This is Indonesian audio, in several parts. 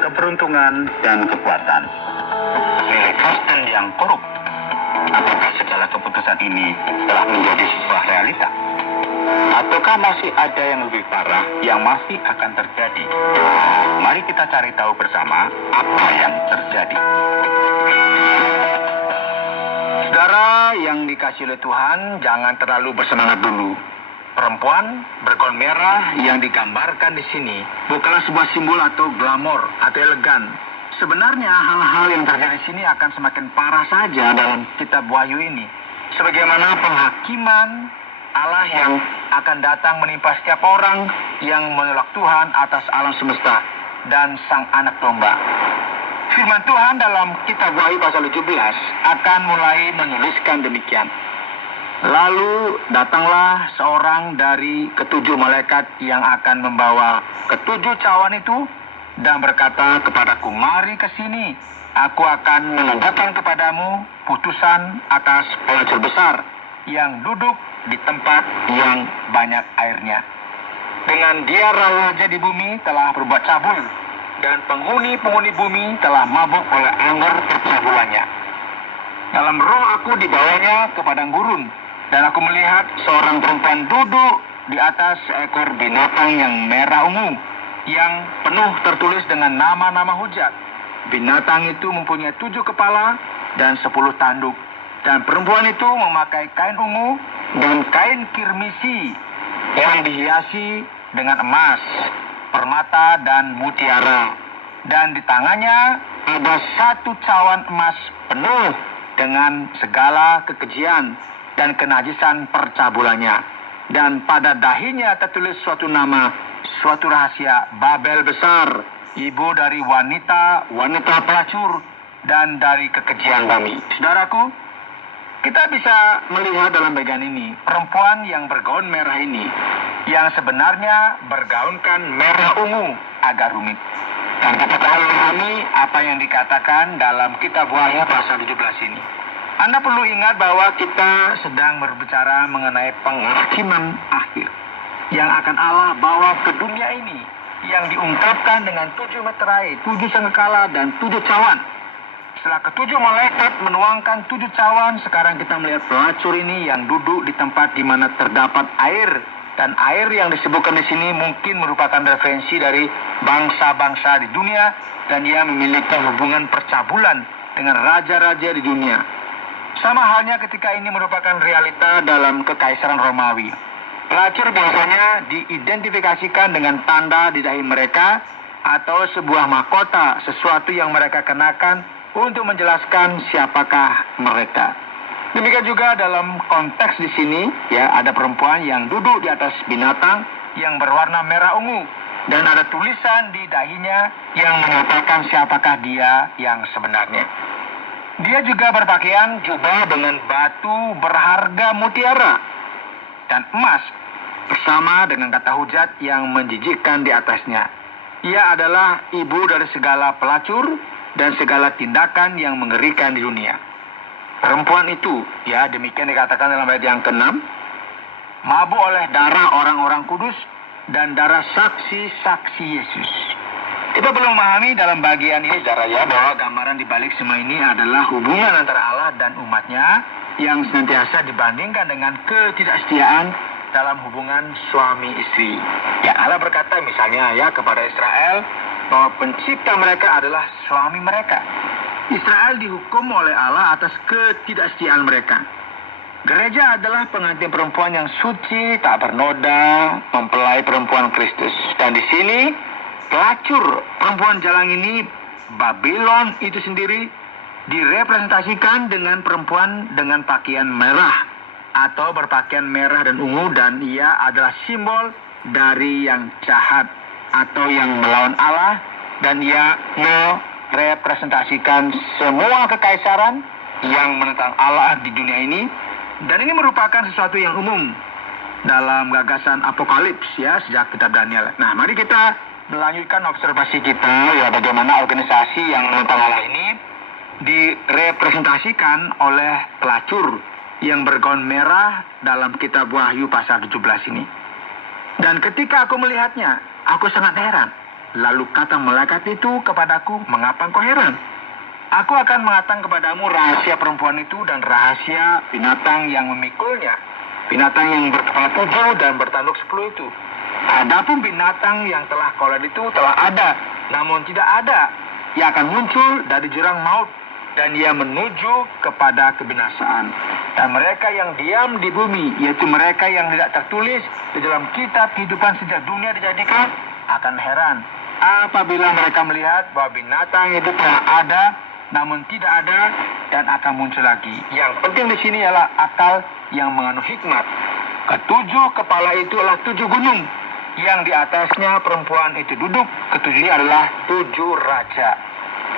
keberuntungan, dan kekuatan. Milik Kristen yang korup. Apakah segala keputusan ini telah menjadi sebuah realita? Ataukah masih ada yang lebih parah yang masih akan terjadi? Mari kita cari tahu bersama apa yang terjadi. Saudara yang dikasihi oleh Tuhan, jangan terlalu bersemangat dulu. Perempuan bergaun merah yang digambarkan di sini bukanlah sebuah simbol atau glamor atau elegan. Sebenarnya hal-hal yang terjadi di sini akan semakin parah saja dalam kitab Wahyu ini. Sebagaimana penghakiman Allah yang akan datang menimpa setiap orang yang menolak Tuhan atas alam semesta dan Sang Anak Domba. Firman Tuhan dalam kitab Wahyu pasal 17 akan mulai menuliskan demikian. Lalu datanglah seorang dari ketujuh malaikat yang akan membawa ketujuh cawan itu dan berkata kepadaku, mari ke sini, aku akan menunjukkan kepadamu putusan atas pelacur besar yang duduk di tempat yang banyak airnya. Dengan dia raja di bumi telah berbuat cabul, dan penghuni-penghuni bumi telah mabuk oleh anggur percabulannya. Dalam roh aku dibawanya ke padang gurun, dan aku melihat seorang perempuan duduk di atas seekor binatang yang merah ungu, yang penuh tertulis dengan nama-nama hujat. Binatang itu mempunyai 7 kepala dan 10 tanduk. Dan perempuan itu memakai kain ungu dan kain kirmisi yang dihiasi dengan emas, permata, dan mutiara. Dan di tangannya ada 1 cawan emas penuh dengan segala kekejian dan kenajisan percabulannya. Dan pada dahinya tertulis suatu nama, suatu rahasia, Babel besar, ibu dari wanita pelacur, dan dari kekejian bumi. Saudaraku, kita bisa melihat dalam bagian ini, perempuan yang bergaun merah ini, yang sebenarnya bergaunkan merah ungu, agak rumit. Dan kita perlu memahami apa yang dikatakan dalam kitab Wahyu pasal 17 ini. Anda perlu ingat bahwa kita sedang berbicara mengenai penghakiman akhir yang akan Allah bawa ke dunia ini, yang diungkapkan dengan 7 meterai, 7 sangkakala, dan 7 cawan. Setelah ketujuh malaikat menuangkan 7 cawan, sekarang kita melihat pelacur ini yang duduk di tempat di mana terdapat air. Dan air yang disebutkan di sini mungkin merupakan referensi dari bangsa-bangsa di dunia, dan ia memiliki hubungan percabulan dengan raja-raja di dunia. Sama halnya ketika ini merupakan realita dalam kekaisaran Romawi. Pelacur biasanya diidentifikasikan dengan tanda di dahi mereka atau sebuah mahkota, sesuatu yang mereka kenakan untuk menjelaskan siapakah mereka. Demikian juga dalam konteks di sini, ya, ada perempuan yang duduk di atas binatang yang berwarna merah ungu, dan ada tulisan di dahinya yang menyatakan siapakah dia yang sebenarnya. Dia juga berpakaian jubah dengan batu berharga mutiara dan emas, bersama dengan kata hujat yang menjijikkan di atasnya. Ia adalah ibu dari segala pelacur dan segala tindakan yang mengerikan di dunia. Perempuan itu, ya, demikian dikatakan dalam ayat yang ke-6, mabuk oleh darah orang-orang kudus dan darah saksi-saksi Yesus. Kita perlu memahami dalam bagian ini, saudara, ya, bahwa gambaran dibalik semua ini adalah hubungan antara Allah dan umatnya yang senantiasa dibandingkan dengan ketidaksetiaan dalam hubungan suami istri. Ya, Allah berkata misalnya, ya, kepada Israel bahwa pencipta mereka adalah suami mereka. Israel dihukum oleh Allah atas ketidaksetiaan mereka. Gereja adalah pengantin perempuan yang suci, tak bernoda, mempelai perempuan Kristus. Dan di sini pelacur perempuan jalang ini, Babylon itu sendiri, direpresentasikan dengan perempuan dengan pakaian merah atau berpakaian merah dan ungu, dan ia adalah simbol dari yang jahat atau yang melawan Allah, dan ia merepresentasikan semua kekaisaran yang menentang Allah di dunia ini. Dan ini merupakan sesuatu yang umum dalam gagasan apokalips, ya, sejak kitab Daniel. Nah, mari kita melanjutkan observasi kita, ya, bagaimana organisasi yang menentang Allah ini direpresentasikan oleh pelacur yang bergaun merah dalam kitab Wahyu pasal 17 ini. Dan ketika aku melihatnya, aku sangat heran. Lalu kata malaikat itu kepadaku, mengapa engkau heran? Aku akan mengatakan kepadamu rahasia perempuan itu dan rahasia binatang yang memikulnya. Binatang yang berkepala 7 dan bertanduk 10 itu. Adapun binatang yang telah kau lihat itu telah ada, namun tidak ada. Ia akan muncul dari jurang maut, dan ia menuju kepada kebinasaan. Dan mereka yang diam di bumi, yaitu mereka yang tidak tertulis di dalam kitab kehidupan sejak dunia dijadikan, akan heran apabila mereka melihat bahwa binatang itu telah ada, namun tidak ada dan akan muncul lagi. Yang penting di sini ialah akal yang mengandung hikmat. Ketujuh kepala itu adalah 7 gunung, yang di atasnya perempuan itu duduk. Ketujuh adalah 7 raja.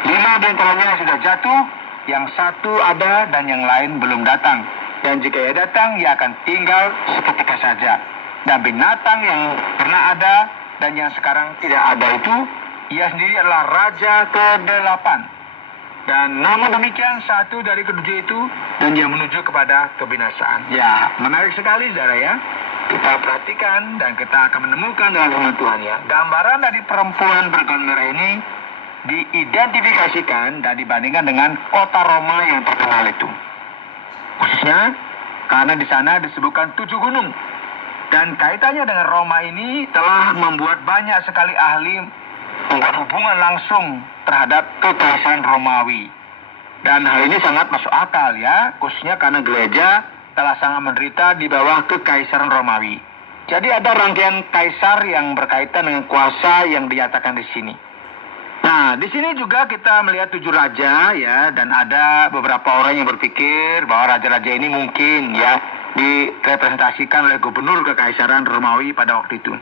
5 di antaranya sudah jatuh, yang 1 ada dan yang lain belum datang. Dan jika ia datang, ia akan tinggal seketika saja. Dan binatang yang pernah ada dan yang sekarang tidak ada itu, ia sendiri adalah raja ke-8. Dan namun demikian 1 dari ke-7 itu, dan dia menuju kepada kebinasaan. Ya, menarik sekali saudara ya. Kita perhatikan dan kita akan menemukan dalam firman Tuhan ya. Gambaran dari perempuan bergaun merah ini diidentifikasikan dan dibandingkan dengan kota Roma yang terkenal itu. Khususnya karena di sana disebutkan 7 gunung. Dan kaitannya dengan Roma ini telah membuat banyak sekali ahli membuat hubungan langsung terhadap kekaisaran Romawi. Dan hal ini sangat masuk akal ya, khususnya karena gereja telah sangat menderita di bawah kekaisaran Romawi. Jadi ada rangkaian kaisar yang berkaitan dengan kuasa yang dinyatakan di sini. Nah, di sini juga kita melihat 7 raja ya, dan ada beberapa orang yang berpikir bahwa raja-raja ini mungkin ya direpresentasikan oleh gubernur kekaisaran Romawi pada waktu itu.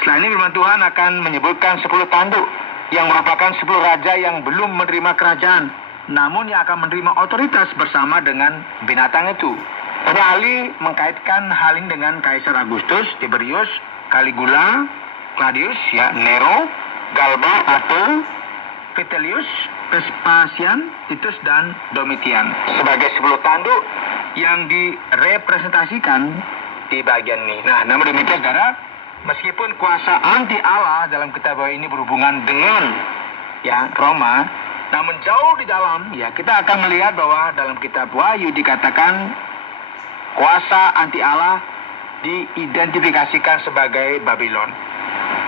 Setelah ini firman Tuhan akan menyebutkan 10 tanduk yang merupakan 10 raja yang belum menerima kerajaan, namun yang akan menerima otoritas bersama dengan binatang itu. Para ahli mengkaitkan hal ini dengan Kaisar Agustus, Tiberius, Caligula, Claudius, ya, Nero, Galba, Otto, Vitellius, Vespasian, Titus, dan Domitian sebagai 10 tanduk yang direpresentasikan di bagian ini. Nah, namun demikian saudara, meskipun kuasa anti Allah dalam kitab Wahyu ini berhubungan dengan ya Roma, namun jauh di dalam ya kita akan melihat bahwa dalam kitab Wahyu dikatakan kuasa anti Allah diidentifikasikan sebagai Babylon.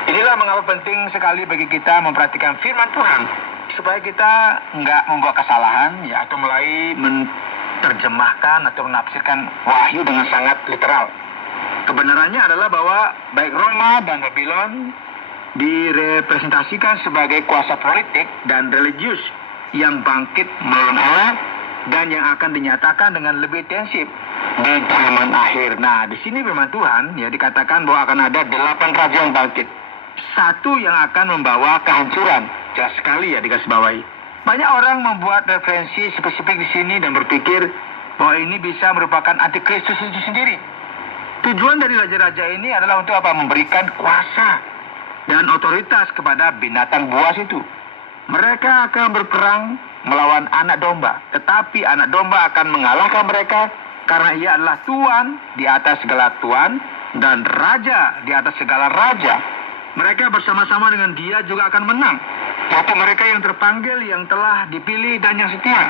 Inilah mengapa penting sekali bagi kita memperhatikan firman Tuhan supaya kita nggak membuat kesalahan ya atau mulai menerjemahkan atau menafsirkan Wahyu dengan sangat literal. Kebenarannya adalah bahwa baik Roma dan Babylon direpresentasikan sebagai kuasa politik dan religius yang bangkit melawan Allah dan yang akan dinyatakan dengan lebih intensif di zaman akhir. Nah, di sini firman Tuhan ya dikatakan bahwa akan ada 8 raja yang bangkit. 1 yang akan membawa kehancuran. Jelas sekali ya dikasih bawahi. Banyak orang membuat referensi spesifik di sini dan berpikir bahwa ini bisa merupakan antikristus itu sendiri. Tujuan dari raja-raja ini adalah untuk apa? Memberikan kuasa dan otoritas kepada binatang buas itu. Mereka akan berperang melawan anak domba, tetapi anak domba akan mengalahkan mereka karena ia adalah tuan di atas segala tuan dan raja di atas segala raja. Mereka bersama-sama dengan dia juga akan menang, yaitu mereka yang terpanggil, yang telah dipilih dan yang setia.